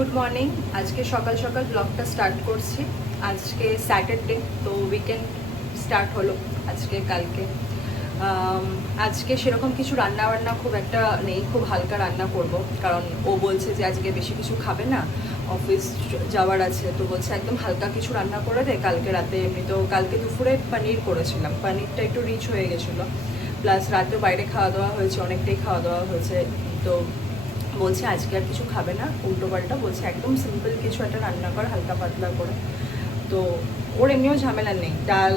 Good morning. আজকে সকাল সকাল ব্লগটা স্টার্ট করছি। আজকে স্যাটারডে, তো উইকেন্ড স্টার্ট হলো আজকে কালকে। আজকে সেরকম কিছু রান্না বান্না খুব একটা নেই, খুব হালকা রান্না করব, কারণ ও বলছে যে আজকে বেশি কিছু খাবে না, অফিস যাওয়ার আছে, তো বলছে একদম হালকা কিছু রান্না করে দে। কালকে রাতে এমনি তো কালকে দুপুরে পনির করেছিলাম, পনিরটা একটু রিচ হয়ে গেছিলো, প্লাস রাতেও বাইরে খাওয়া দাওয়া হয়েছে, অনেকটাই খাওয়া দাওয়া হয়েছে, তো বলছে আজকে আর কিছু খাবে না, উল্টো পাল্টা বলছে একদম সিম্পল কিছু একটা রান্না কর হালকা পাতলা করে। তো ওর এমনিও ঝামেলা নেই, ডাল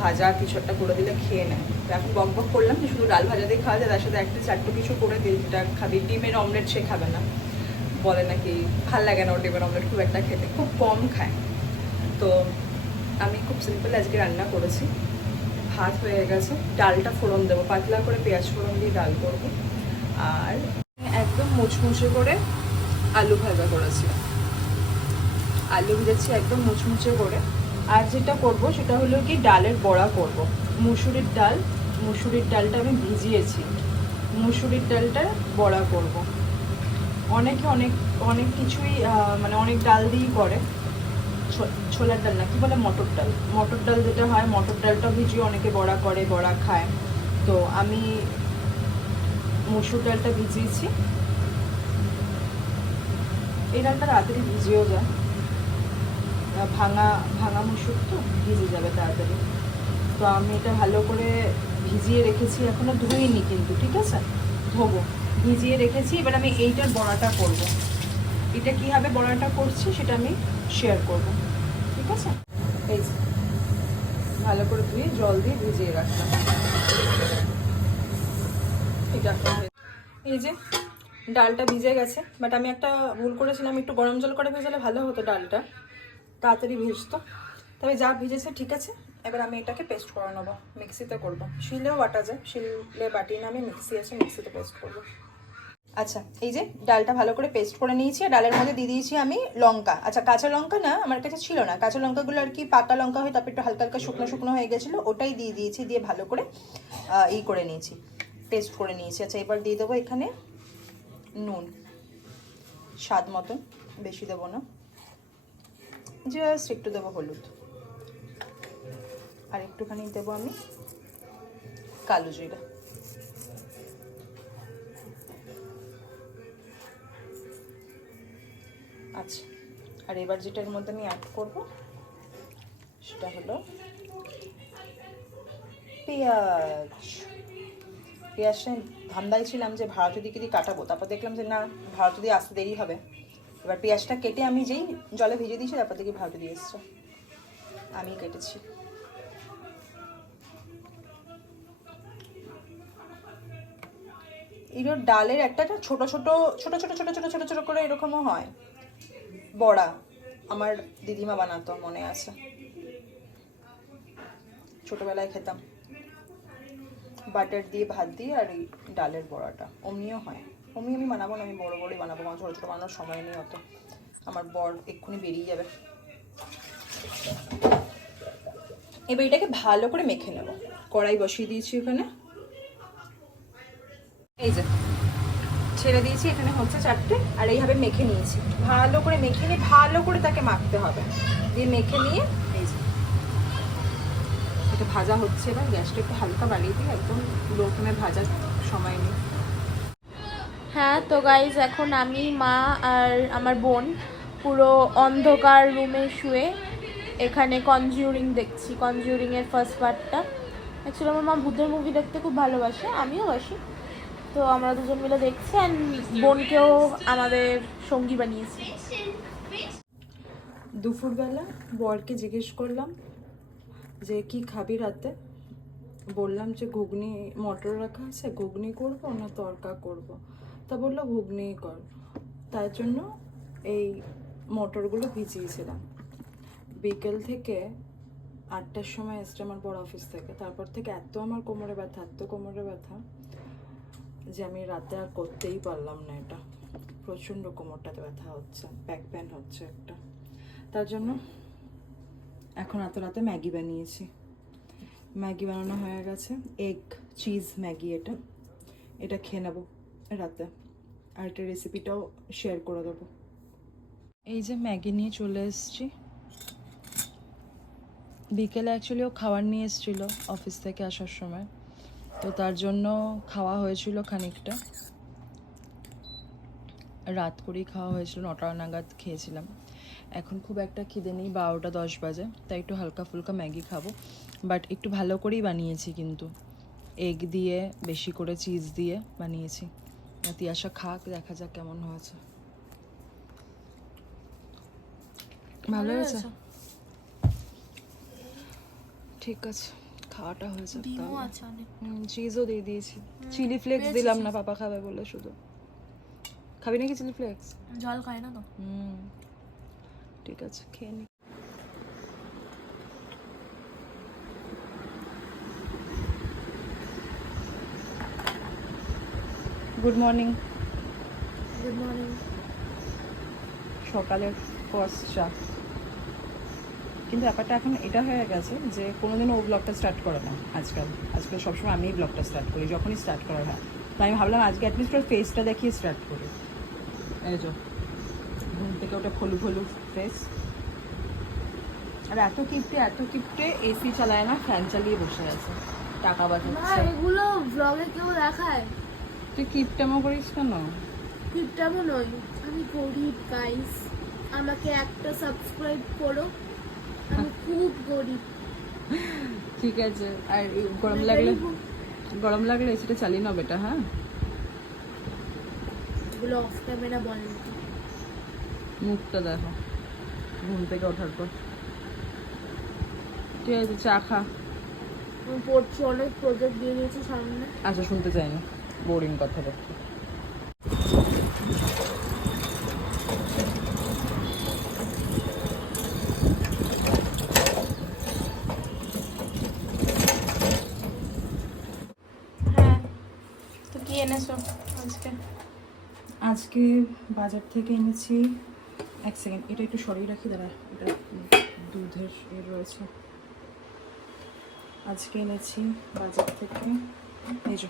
ভাজা কিছু একটা করে দিলে খেয়ে নেয়। তো এখন বক বক করলাম যে শুধু ডাল ভাজা দিয়ে খাওয়া যায়, তার সাথে একটা চারটে কিছু করে দিই যেটা খাবি। ডিমের অমলেট সে খাবে না, বলে নাকি ভাল লাগে না ওর ডিমের অমলেট খুব একটা খেতে, খুব কম খায়। তো আমি খুব সিম্পল আজকে রান্না করেছি। ভাত হয়ে গেছে, ডালটা ফোড়ন দেবো, পাতলা করে পেঁয়াজ ফোড়ন দিয়ে ডাল করবো। আর একদম মুচমুচে করে আলু ভাজা করেছি, আলু ভেজেছি একদম মুচমুচে করে। আর যেটা করব সেটা হলো কি ডালের বড়া করব। মুসুরির ডালটা আমি ভিজিয়েছি, মুসুরির ডালটার বড়া করব। অনেকে অনেক অনেক কিছুই মানে অনেক ডাল দিয়েই করে, ছোলার ডাল না, কি বলে, মটর ডাল যেটা হয়, মটর ডালটা ভিজিয়ে অনেকে বড়া করে, বড়া খায়। তো আমি মুসুর ডালটা ভিজিয়েছি। এই ডালটা তাড়াতাড়ি ভিজেও যায়, ভাঙা ভাঙা মুসুর তো ভিজে যাবে তাড়াতাড়ি। তো আমি এটা ভালো করে ভিজিয়ে রেখেছি, এখনও ধুইনি কিন্তু, ঠিক আছে, ধোবো। ভিজিয়ে রেখেছি, এবার আমি এইটার বড়াটা করব। এটা কীভাবে বড়াটা করছি সেটা আমি শেয়ার করব, ঠিক আছে। এই যে ভালো করে ধুয়ে জল দিয়ে ভিজিয়ে রাখলাম এটা। এই যে ডালটা ভিজে গেছে, বাট আমি একটা ভুল করেছিলাম, একটু গরম জল করে ভেজালে ভালো হতো, ডালটা তাড়াতাড়ি ভিজতো। তবে যা ভিজেছে ঠিক আছে। এবার আমি এটাকে পেস্ট করে নেবো, মিক্সিতে করবো, শিলেও বাটা যায়, শিলে বাটিয়ে না, আমি মিক্সি আছে, মিক্সিতে পেস্ট করবো। আচ্ছা, এই যে ডালটা ভালো করে পেস্ট করে নিয়েছি, ডালের মধ্যে দিয়ে দিয়েছি আমি লঙ্কা। আচ্ছা, কাঁচা লঙ্কা না, আমার কাছে ছিল না কাঁচা লঙ্কাগুলো, আর কি পাকা লঙ্কা হয়, তারপর একটু হালকা হালকা শুকনো শুকনো হয়ে গেছিলো, ওটাই দিয়ে দিয়েছি, দিয়ে ভালো করে ই করে নিয়েছি, পেস্ট করে নিয়েছি। আচ্ছা, এবার দিয়ে দেবো এখানে নুন স্বাদ মতন, বেশি দেবো না, জাস্ট একটু দেবো হলুদ, আর একটুখানি দেবো আমি কালো জিরা। আচ্ছা, আর এবার যেটার মধ্যে আমি অ্যাড করবো সেটা হলো পেঁয়াজটা ধান্দায় ছিলাম যে ভারত দিকে দিয়ে কাটাবো, তারপর দেখলাম যে না, ভারত দিয়ে আসতে দেরি হবে। এবার পেঁয়াজটা কেটে আমি যেই জলে ভিজে দিয়েছি, তারপর থেকে ভারত দিয়ে এসছে, আমি কেটেছি। এগুলো ডালের একটা ছোট ছোট ছোট ছোট ছোট ছোট ছোট ছোট করে এরকমও হয় বড়া, আমার দিদিমা বানাতো, মনে আছে, ছোটবেলায় খেতাম বাটার দিয়ে, ভাত দিয়ে, আর এই ডালের বড়াটা অমনিও হয়। অমনি আমি বানাবো না, আমি বড় বড়ই বানাবো, আমার ছোটো ছোটো বানানোর সময় নেই অত, আমার বর এক্ষুনি বেরিয়ে যাবে। এবার এটাকে ভালো করে মেখে নেব, কড়াই বসিয়ে দিয়েছি ওখানে, এই যে ছেড়ে দিয়েছি, এখানে হচ্ছে চারটে, আর এইভাবে মেখে নিয়েছি, ভালো করে মেখে নিয়ে ভালো করে তাকে মাখতে হবে, দিয়ে মেখে নিয়ে এই যে এটা ভাজা হচ্ছে। এবার গ্যাসটা একটু হালকা বাড়িয়ে দিই, একদম লো ফ্লেমে ভাজার সময় নেই। হ্যাঁ, তো গাইজ এখন আমি, মা আর আমার বোন পুরো অন্ধকার রুমে শুয়ে এখানে কনজিউরিং দেখছি, কনজিউরিংয়ের ফার্স্ট পার্টটা। অ্যাকচুয়ালি আমার মা ভূতের মুভি দেখতে খুব ভালোবাসে, আমিও বাসি, তো আমরা দুজন মিলে দেখছি, অ্যান্ড বোনকেও আমাদের সঙ্গী বানিয়েছি। দুপুরবেলা বরকে জিজ্ঞেস করলাম যে কি খাবি রাতে, বললাম যে ঘুগনি মটর রাখা আছে, ঘুগনি করবো না তড়কা করব। তা বললো ঘুগনি কর। তার জন্য এই মটরগুলো ভিজিয়েছিলাম। বিকেল থেকে 8টার সময় এসছে আমার বড় অফিস থেকে, তারপর থেকে এত আমার কোমরে ব্যথা, এত কোমরে ব্যথা যে আমি রাতে আর করতেই পারলাম না এটা, প্রচণ্ড কোমরটাতে ব্যথা হচ্ছে, ব্যাক পেন হচ্ছে একটা। তার জন্য এখন এত রাতে ম্যাগি বানিয়েছি, ম্যাগি বানানো হয়ে গেছে, এগ চিজ ম্যাগি, এটা খেয়ে নেবো রাতে, আর এটা রেসিপিটাও শেয়ার করে দেবো। এই যে ম্যাগি নিয়ে চলে এসেছি। বিকেলে অ্যাকচুয়ালি ও খাবার নিয়ে এসেছিলো অফিস থেকে আসার সময়, তো তার জন্য খাওয়া হয়েছিল খানিকটা, রাত করেই খাওয়া হয়েছিল, 9টা নাগাদ খেয়েছিলাম। এখন খুব একটা খিদে নেই, 12টা 10 বাজে, তাই একটু হালকা ফুলকা ম্যাগি খাবো। বাট একটু ভালো করেই বানিয়েছি, কিন্তু এগ দিয়ে বেশি করে চিজ দিয়ে বানিয়েছি। তিয়াশা খাক, দেখা যাক কেমন হয়েছে। ভালো হয়েছে? ঠিক আছে, খাওয়াটা হয়েছে। চিজও দিয়ে দিয়েছি, চিলি ফ্লেক্স দিলাম না, পাপা খাবে বলে শুধু। খাবি নাকি চিলি ফ্লেক্স? জল খায় না তো। ঠিক আছে, খেয়ে নি। Good morning. Good morning. সকালের ফার্স্ট চা। কিন্তু ব্যাপারটা এখন এটা হয়ে গেছে যে কোনোদিনও ও ব্লগটা স্টার্ট করে না আজকাল সবসময় আমিই ব্লগটা স্টার্ট করি যখনই স্টার্ট করার হয়। তো আমি ভাবলাম আজকে অ্যাটলিস্ট ওর ফেসটা দেখিয়ে স্টার্ট করি। এই যে ঘুম থেকে ওটা ফলু ফেস। আর এত কিপটে এসি চালায় না, ফ্যান চালিয়ে বসে আছে, টাকা বাঁচাচ্ছে। এগুলো ব্লগে কেউ দেখায়? তুই কিপটামো করিস কেন? কিপটামো নয়, আমি গরিব গাইস, আমাকে একটা সাবস্ক্রাইব করো, আমি খুব গরিব। ঠিক আছে, আর গরম লাগলে এসিটা চালিয়ে নাও বেটা। হ্যাঁ, এগুলো অফ ক্যামেরা বলেন। মুখটা দেখো ঘুম থেকে ওঠার পর। ঠিক আছে, চা খা। আমি পড়ছি, অনেক প্রজেক্ট দিয়ে দিয়েছি সামনে। আচ্ছা, শুনতে চাই না, বোরিং কথা বলতে। হ্যাঁ, তো কি এনেছো আজকে বাজার থেকে এনেছি, এক সেকেন্ড এটা একটু সরিয়ে রাখি, দাঁড়া, এটা দুধের রয়েছে। আজকে এনেছি বাজার থেকে এই যে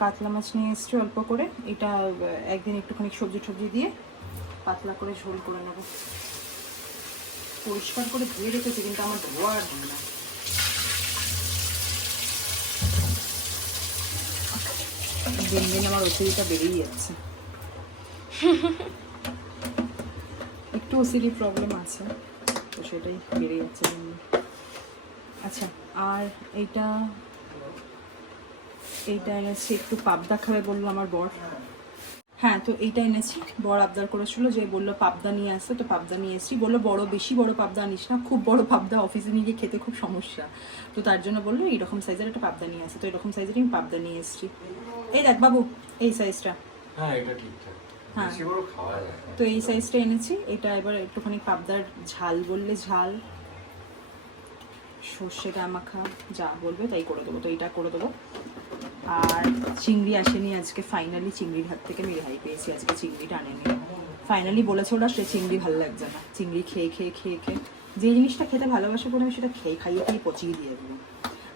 কাতলা মাছ নিয়ে এসেছি অল্প করে। এটা একদিন একটুখানি সবজি দিয়ে পাতলা করে ঝোল করে নেব। পরিষ্কার করে ধুয়ে রেখেছি, কিন্তু আমার ধোয়া আর হয় না। দিন দিন আমার ওসিডিটা বেড়েই যাচ্ছে। একটু ওসিডি প্রবলেম আছে, তো সেটাই বেড়ে যাচ্ছে দিন দিন। আচ্ছা, আর এইটা এনেছি, একটু পাবদা খাবে বললো আমার বর। হ্যাঁ, তো এইটা এনেছি, বর আবদার করেছিল যে বললো পাবদা নিয়ে আসতে, তো পাবদা নিয়ে এসেছি। বললো বেশি বড় পাবদা আনিস না, খুব বড় পাবদা অফিসে নিয়ে গিয়ে খেতে খুব সমস্যা, তো তার জন্য বললো এইরকম সাইজের একটা পাবদা নিয়ে আসে। তো এরকম সাইজের আমি পাবদা নিয়ে এসেছি। এই দেখ বাবু, এই সাইজটা। হ্যাঁ, এটা ঠিকঠাক। হ্যাঁ, বেশি বড় খাওয়া যায় না। তো এই সাইজটা এনেছি। এটা এবার একটুখানি পাবদার ঝাল বললে ঝাল, সর্ষে মাখা, যা বলবে তাই করে দেবো। তো এইটা করে দেবো। আর চিংড়ি আসেনি আজকে, ফাইনালি চিংড়ির হাত থেকে আমি রেহাই পেয়েছি। আজকে চিংড়িটা আনেনি, ফাইনালি বলেছে ওরা সে চিংড়ি ভালো লাগছে না। চিংড়ি খেয়ে যে জিনিসটা খেতে ভালোবাসে পরে আমি সেটা খাইয়ে পচিয়ে দিয়ে দেবো।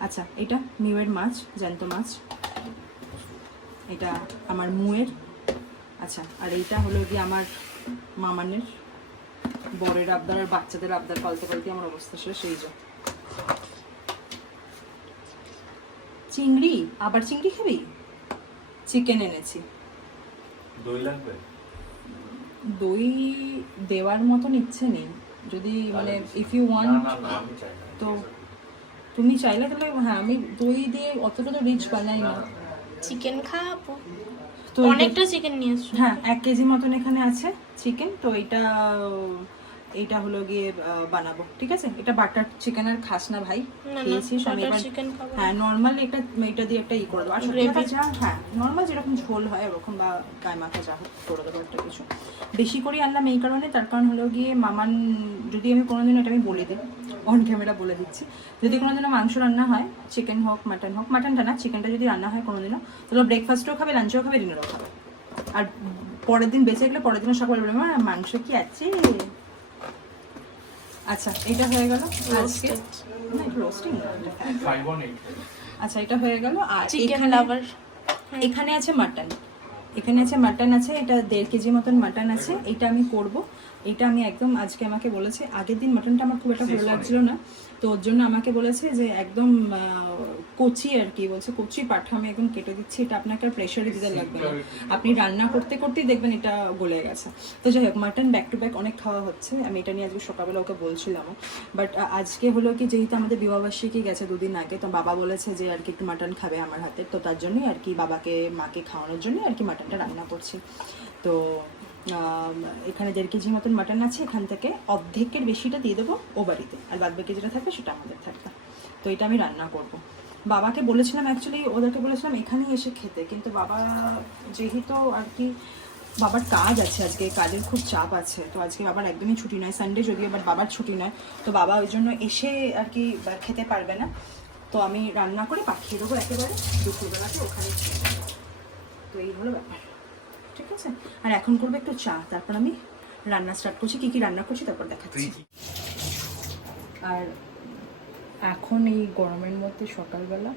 আচ্ছা, এটা মিউয়ের মাছ, জ্যান্ত মাছ, এটা আমার মুয়ের। আচ্ছা, আর এইটা হলো গিয়ে আমার মামানের, বরের আবদার আর বাচ্চাদের আবদার পালতে আমার অবস্থা ছিল সেই যে। চিংড়ি, আবার চিংড়ি খাবি? চিকেন এনেছি। দই লাগবে? দই দেওয়ার মতন ইচ্ছে নেই, যদি মানে ইফ ইউ ওয়ান্ট আমি চাই না। তো তুমি চাইলে তাহলে হ্যাঁ, আমি দই দিয়ে অতটা তো রিচ বানাই না। চিকেন খাবো, তো অনেকটা চিকেন নিয়ে এসছো। হ্যাঁ, 1 কেজি মতন এখানে আছে চিকেন। তো এইটা হলো গিয়ে বানাবো, ঠিক আছে? এটা বাটার চিকেন আর খাস না ভাই, খেয়েছিস। আমি এবার হ্যাঁ নর্মাল এটা দিয়ে একটা করে দেবো। আর হ্যাঁ, নর্মাল যেরকম ঝোল হয় ওরকম, বা গায়ে মাখা যা হোক করে দেবো একটা কিছু। বেশি করে আনলাম এই কারণে, তার কারণ হলো গিয়ে মামান, যদি আমি কোনোদিন, এটা আমি বলে দিই অন ক্যামেরা বলে দিচ্ছি, যদি কোনোদিনও মাংস রান্না হয়, চিকেন হোক মাটন হোক, মাটনটা না চিকেনটা যদি রান্না হয় কোনোদিনও, তাহলে ব্রেকফাস্টেও খাবে, লাঞ্চেও খাবে, ডিনারও খাবে। আর পরের দিন বেঁচে গেলে পরের দিনও সকালে বলবে মা মাংস কি আছে। আচ্ছা, এটা হয়ে গেল আজকে, না এটা রোস্টিং। Five on eight. আচ্ছা, এটা হয়ে গেল। আর চিকেন লাভার, এখানে আছে মাটন, এখানে আছে মাটন আছে, এটা 1.5 কেজি মতন মাটন আছে। এটা আমি করব, এটা আমি একদম আজকে আমাকে বলেছে, আগের দিন মাটনটা আমার খুব একটা ভালো লাগছিল না, তো ওর জন্য আমাকে বলেছে যে একদম কচি আর কি, বলছে কচি পাঠা আমি একদম কেটে দিচ্ছি, এটা আপনাকে আর প্রেশারে দিতে লাগবে না, আপনি রান্না করতে করতেই দেখবেন এটা গলে গেছে। তো যাই হোক, মাটন ব্যাক টু ব্যাক অনেক খাওয়া হচ্ছে, আমি এটা নিয়ে আজকে সকালবেলা ওকে বলছিলাম। বাট আজকে হলো কি, যেহেতু আমাদের বিবাহবার্ষিকী গেছে 2 দিন আগে, তো বাবা বলেছে যে আর কি একটু মাটন খাবে আমার হাতে, তো তার জন্যই আর কি বাবাকে মাকে খাওয়ানোর জন্য আর কি মাটনটা রান্না করছি। তো এখানে 1.5 কেজি মতন মাটন আছে, এখান থেকে অর্ধেকের বেশিটা দিয়ে দেবো ও বাড়িতে, আর বাদ বাকি যেটা থাকবে সেটা আমাদের থাকবে। তো এটা আমি রান্না করব। বাবাকে বলেছিলাম, অ্যাকচুয়ালি ওদেরকে বলেছিলাম এখানেই এসে খেতে, কিন্তু বাবা যেহেতু আর কি বাবার কাজ আছে, আজকে কাজের খুব চাপ আছে, তো আজকে বাবার একদমই ছুটি নয়, সানডে যদিও, আবার বাবার ছুটি নয়, তো বাবা ওই জন্য এসে আর কি খেতে পারবে না। তো আমি রান্না করে পাঠিয়ে দেবো একেবারে দুপুরবেলাতে ওখানে খেয়ে নেবো। তো এই হলো ব্যাপার, ঠিক আছে। আর এখন করবো একটু চা, তারপর আমি রান্না স্টার্ট করছি, কী কী রান্না করছি তারপর দেখাচ্ছি। আর এখন এই গরমের মধ্যে সকালবেলা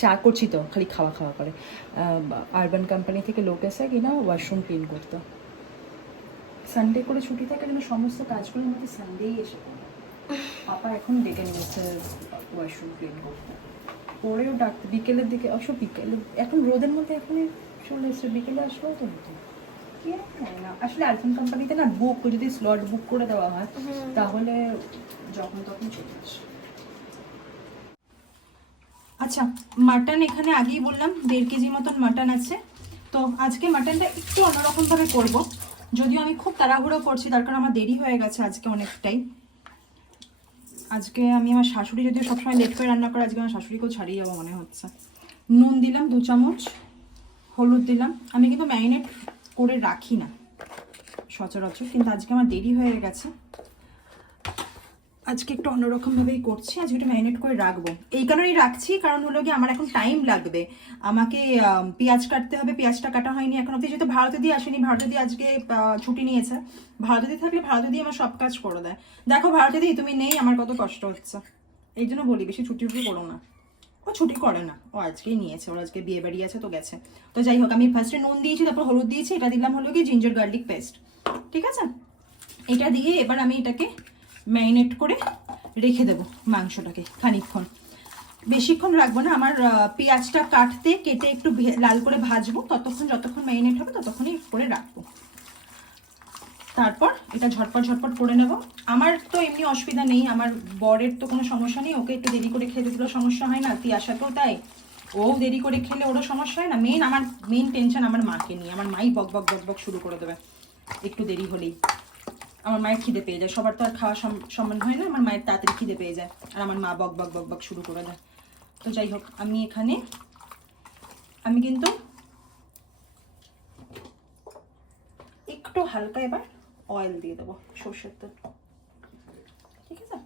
চা করছি, তো খালি খাওয়া খাওয়া করে। আরবান কোম্পানি থেকে লোক এসে কিনা ওয়াশরুম ক্লিন করতো, সানডে করে ছুটি থাকে কিন্তু সমস্ত কাজগুলোর মধ্যে সানডেই এসে পড়ে। পাপা এখন ডেকে নিয়েছে ওয়াশরুম ক্লিন করতে, পরেও ডাকতে বিকেলের দিকে, অবশ্য বিকেলে এখন রোদের মধ্যে এখনই চলে এসছে, বিকেলে আসলেও তো হতো কি না। আসলে আরবান কোম্পানিতে না বুক, যদি স্লট বুক করে দেওয়া হয় তাহলে যখন তখন চলে আসে। আচ্ছা, মাটন এখানে আগেই বললাম 1.5 কেজি মতন মাটন আছে। তো আজকে মাটনটা একটু অন্যরকমভাবে করব, যদিও আমি খুব তাড়াহুড়ো করছি, তার কারণ আমার দেরি হয়ে গেছে আজকে অনেকটাই। আজকে আমি আমার শাশুড়ি যদিও সবসময় লেট করে রান্না করে, আজকে আমার শাশুড়িকেও ছাড়িয়ে যাবো মনে হচ্ছে। নুন দিলাম 2 চামচ, হলুদ দিলাম। আমি কিন্তু ম্যারিনেট করে রাখি না সচরাচর, কিন্তু আজকে আমার দেরি হয়ে গেছে, আজকে একটু অন্যরকমভাবেই করছি, আজকে একটু ম্যারিনেট করে রাখবো। এই কারণেই রাখছি, কারণ হলো কি আমার এখন টাইম লাগবে, আমাকে পেঁয়াজ কাটতে হবে, পেঁয়াজটা কাটা হয়নি এখন অব্দি, যেহেতু ভারতে দিয়ে আসেনি, ভারতে দিয়ে আজকে ছুটি নিয়েছে। ভারতে দিয়ে থাকলে ভারতে দিয়ে আমার সব কাজ করে দেয়। দেখো ভারতে দিয়ে তুমি নেই, আমার কত কষ্ট হচ্ছে, এই জন্য বলি বেশি ছুটি করো না। ও ছুটি করে না, ও আজকেই নিয়েছে, ওর আজকে বিয়ে বাড়ি আছে তো গেছে। তো যাই হোক, আমি ফার্স্টে নুন দিয়েছি, তারপর হলুদ দিয়েছি, এটা দিলাম হলো কি জিঞ্জার গার্লিক পেস্ট, ঠিক আছে। এটা দিয়ে এবার আমি এটাকে ম্যারিনেট করে রেখে দেবো মাংসটাকে খানিকক্ষণ, বেশিক্ষণ রাখবো না। আমার পেঁয়াজটা কেটে একটু লাল করে ভাজবো, যতক্ষণ ম্যারিনেট হবে ততক্ষণই করে রাখবো। তারপর এটা ঝটপট করে নেব। আমার তো এমনি অসুবিধা নেই, আমার বরের তো কোনো সমস্যা নেই, ওকে একটু দেরি করে খেতে দিলেও সমস্যা হয় না, তিয়াশাকেও তাই, ও দেরি করে খেলে ওরও সমস্যা হয় না। মেন টেনশন আমার মাকে নিয়ে, আমার মাই বক বক শুরু করে দেবে একটু দেরি হলেই। আমার মায়ের খিদে পেয়ে যায়, সবার তো আর খাওয়া সমান হয় না, আমার মায়ের তাড়াতাড়ি খিদে পেয়ে যায়, আর আমার মা বক বক শুরু করে দেয়। তো যাই হোক, আমি কিন্তু একটু হালকা এবার অয়েল দিয়ে দেবো, সর্ষের তেল, ঠিক আছে,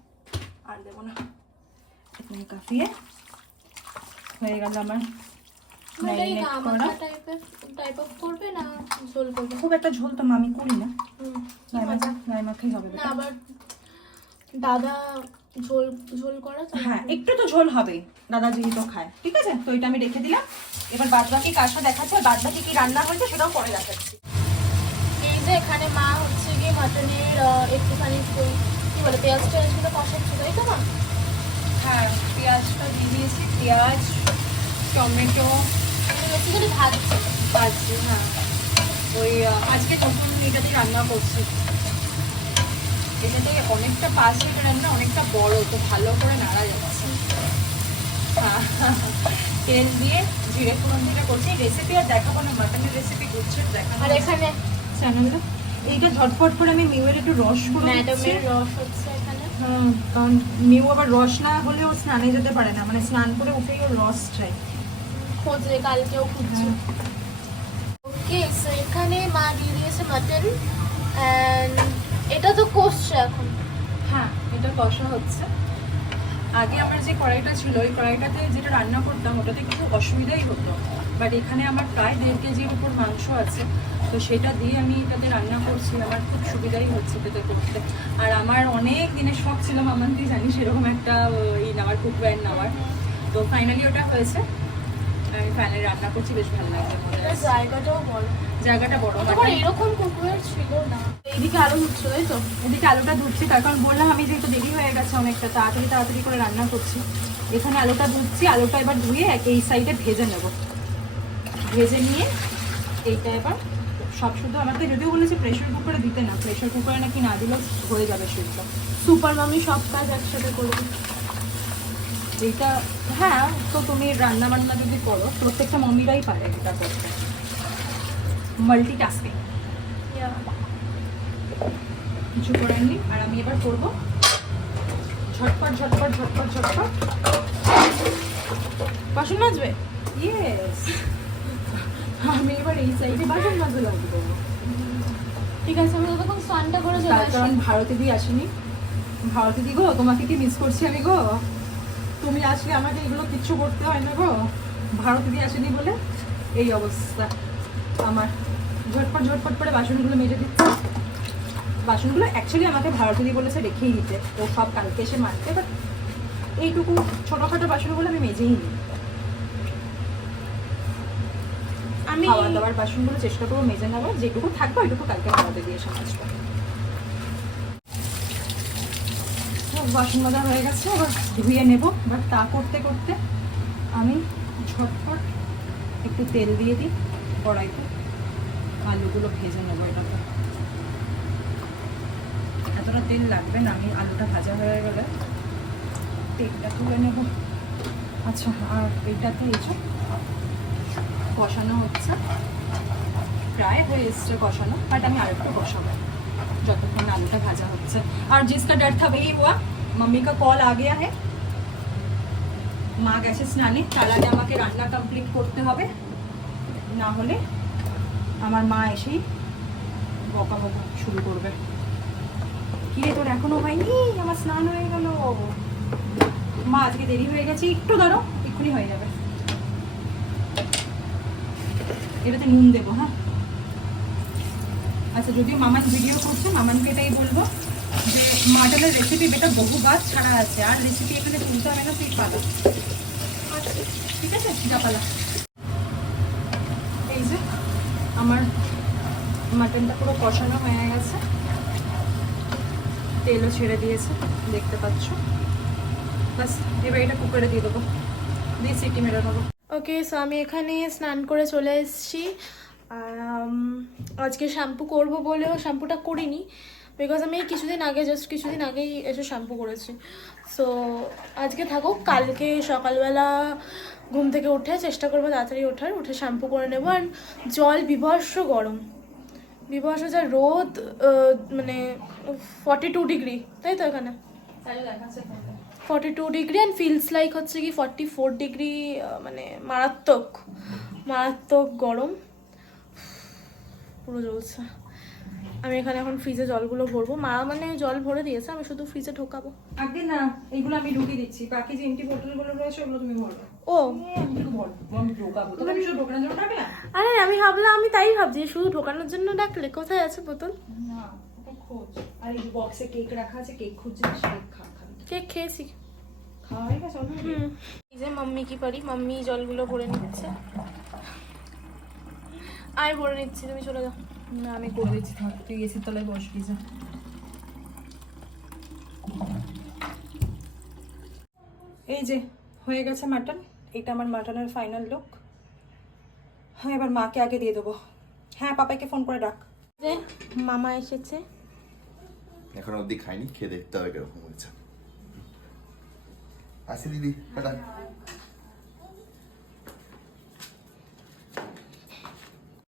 আর দেবো না। এখানে কাফিয়ে হয়ে গেল আমার ম্যারিনেট করা। খুব একটা ঝোল তো আমি করি না, গায়ে মাখাই হবে। আবার দাদা ঝোল করা, হ্যাঁ একটু তো ঝোল হবে, দাদা যেহেতু খায়, ঠিক আছে। তো এটা আমি রেখে দিলাম, এবার বাদ বাকি কাজটা দেখাচ্ছে, আর বাদ বাকি কি রান্না হয়েছে সেটাও পরে দেখাচ্ছি। এই যে এখানে মা হচ্ছে গিয়ে মাটনের একটুখানি কি বলে পেঁয়াজগুলো কষাচ্ছে, তাই তো মা? হ্যাঁ, পেঁয়াজটা দিয়ে দিয়েছি, পেঁয়াজ টমেটো বেসিক্যালি ভাজছি। হ্যাঁ, ওই আজকে তখন এটাতে রান্না করছি, এটাতে অনেকটা 5 মিনিট রান্না, অনেকটা বড়, তো ভালো করে নাড়া যাচ্ছে। হ্যাঁ, তেল দিয়ে জিরে ফোড়ন দিয়ে করছি রেসিপি, আর দেখাবো না মাটনের রেসিপি করছে দেখাবো। আর এখানে চ্যানেলটা এইটা ঝটপট করে আমি মিউয়ের একটু রস করে দিচ্ছি। ম্যাডামের রস হচ্ছে এখানে। হ্যাঁ, কারণ মিউ আবার রস না হলে ও স্নানে যেতে পারে না, মানে স্নান করে উঠেই ওর রস চাই, খোঁজে, কালকেও খুঁজছে। ওকে, সো এখানে মা দিয়ে দিয়েছে মাটন, অ্যান্ড এটা তো কষছে এখন। হ্যাঁ, এটা কষা হচ্ছে। আগে আমার যে কড়াইটা ছিল, ওই কড়াইটাতে যেটা রান্না করতাম ওটাতে কিন্তু অসুবিধাই হতো, বাট এখানে আমার প্রায় 1.5 কেজির উপর মাংস আছে, তো সেটা দিয়ে আমি এটাতে রান্না করছি, আমার খুব সুবিধাই হচ্ছে এটাতে করতে। আর আমার অনেক দিনের শখ ছিল আমার, তুই জানিস এরকম একটা নেওয়ার, কুকওয়্যার নেওয়ার, তো ফাইনালি ওটা হয়েছে। আমি ফাইনালি রান্না করছি, বেশ ভালো লাগছে, মজা এটা আসছে। জায়গাটাও বড়, জায়গাটা বড়, তোমার এরকম কুকুরের ছিল না। এইদিকে আলু হচ্ছে তাই তো? এদিকে আলুটা ধুচ্ছি, তার কারণ বললাম আমি যেহেতু দেরি হয়ে গেছে অনেকটা, তাড়াতাড়ি তাড়াতাড়ি করে রান্না করছি। এখানে আলুটা ধুচ্ছি, আলুটা এবার ধুয়ে এই সাইডে ভেজে নেব, ভেজে নিয়ে এইটা এবার সব শুদ্ধ। আমাকে যদিও বলেছে প্রেশার কুকারে দিতে, না প্রেশার কুকারে নাকি না দিলেও হয়ে যাবে শুদ্ধ। সুপার মামি সব কাজ একসাথে করবে। এইটা হ্যাঁ, তো তুমি রান্না বান্না যদি করো, প্রত্যেকটা মম্মিরাই পারে এটা করতে, মাল্টিটাস্কিং। কিছু করার নেই। আর আমি এবার করবো ঝটপট ঝটপট ঝটপট ঝটপট। বাসন মাজবে? ইয়েস, আমি এবার এই সাইডে বাসন মাজতে লাগবো। ঠিক আছে, আমি ততক্ষণ স্নানটা করে চলে তার আসি। কারণ ভারতী দি আসেনি। ভারতী দি গো, তোমাকে কি মিস করছি আমি গো। তুমি আসলে আমাকে এগুলো কিচ্ছু করতে হয় না গো। ভারতী দি আসেনি বলে এই অবস্থা আমার। ঝটপট ঝটপট করে বাসনগুলো মেজে দিচ্ছি। বাসনগুলো অ্যাকচুয়ালি আমাকে ভারতী দি বলেছে রেখেই দিতে, ও সব কালকে এসে মারতে, বাট এইটুকু ছোটোখাটো বাসনগুলো আমি মেজেই নিই। আমি খাওয়া দাওয়ার বাসনগুলো চেষ্টা করবো মেজে নেবো, যেটুকু থাকবে ওইটুকু কালকে ভারতী দিয়ে এসে মাজবো। বাসন মাজা হয়ে গেছে, এবার ধুয়ে নেব। বাট তা করতে করতে আমি ঝটপট একটু তেল দিয়ে দিই কড়াইতে, আলুগুলো ভেজে নেবো। এটাতে এতটা তেল লাগবে না, আমি আলুটা ভাজা হয়ে গেলে তেলটা তুলে নেব। আচ্ছা, আর এইটাতে এসে কষানো হচ্ছে, প্রায় হয়ে এসছে কষানো, বাট আমি আরেকটু কষাবো যতক্ষণ आलूটা भाजा হচ্ছে। আর जिसका डर था वही हुआ, मम्मी का कॉल आ गया है, মা গেছে স্নানে, তার আগে আমাকে রান্না কমপ্লিট করতে হবে, না হলে আমার মা এসেই বকাবকা শুরু করবে। কিরে তোর এখনো হয়নি? আমার স্নান হয়ে গেল। মা আজকে দেরি হয়ে গেছে, একটু দাঁড়ো, এক্ষুনি হয়ে যাবে। এটাতে নুন দেবো। হ্যাঁ আচ্ছা, যদিও মামান ভিডিও করছে, মামানকে এটাই বলবো যে মাটনের রেসিপি বেটা বহুবার ছাড়া আছে, আর রেসিপি এখানে তুলতে হবে না, তুই পালা। আচ্ছা ঠিক আছে, যা পালা। এই যে আমার মাটনটা পুরো কষানো হয়ে গেছে, তেলও ছেড়ে দিয়েছে দেখতে পাচ্ছ। বাস এবার এটা কুকারে দিয়ে দেবো, দিয়ে সিটি মেরে নেবো। ওকে, সো আমি এখানে স্নান করে চলে এসেছি। আজকে শ্যাম্পু করব বলেও শ্যাম্পুটা করিনি, বিকজ আমি কিছুদিন আগেই এসে শ্যাম্পু করেছি। সো আজকে থাকুক, কালকে সকালবেলা ঘুম থেকে উঠে চেষ্টা করবো তাড়াতাড়ি উঠে শ্যাম্পু করে নেবো। আর জল বিভৎস গরম, বিভৎস যা রোদ, মানে 42 ডিগ্রি, তাই তো এখানে 42 ডিগ্রি, অ্যান্ড ফিলস লাইক হচ্ছে কি 44 ডিগ্রি, মানে মারাত্মক গরম পুরো জ্বলছে। আমি এখানে এখন ফ্রিজে জলগুলো ভরবো, মা মানে জল ভরে দিয়েছে, আমি শুধু ফ্রিজে ঢোকাবো। আগে না, এগুলো আমি ঢুকিয়ে দিচ্ছি, বাকি যে এমটি বোতলগুলো রয়েছে ওগুলো তুমি ভরবে। ও আমি ঢোকাবো, তবে আমি শুধু ঢোকানোর জন্য ডাকবে না। আরে আমি ভাবলাম, আমি তাই ভাবছি শুধু ঢোকানোর জন্য ডাকলে, কোথায় আছে বোতল? না ওটা খোঁজ। আর এই বক্সে কেক রাখা আছে, কেক খুঁজছিস, কেক কেক খেয়েছি। খাওয়া হয়ে গেছে অলরেডি। এই যে মাম্মি কি পারি, মাম্মি জলগুলো ভরে নিচ্ছে, আমি ভরে নিচ্ছি, তুমি চলে যাও। না আমি করে দিচ্ছি, থাক তুই এসির তলায় বসবি যা। এই যে হয়ে গেছে মাটন, এটা আমার মাটনের ফাইনাল লুক। হ্যাঁ এবার মাকে আগে দিয়ে দেবো। হ্যাঁ পাপাকে ফোন করে ডাক। যে মামা এসেছে, এখন অবধি খাইনি, খেয়ে দেখতে হবে কিরকম হয়েছে। আসি দিদি, টাটা।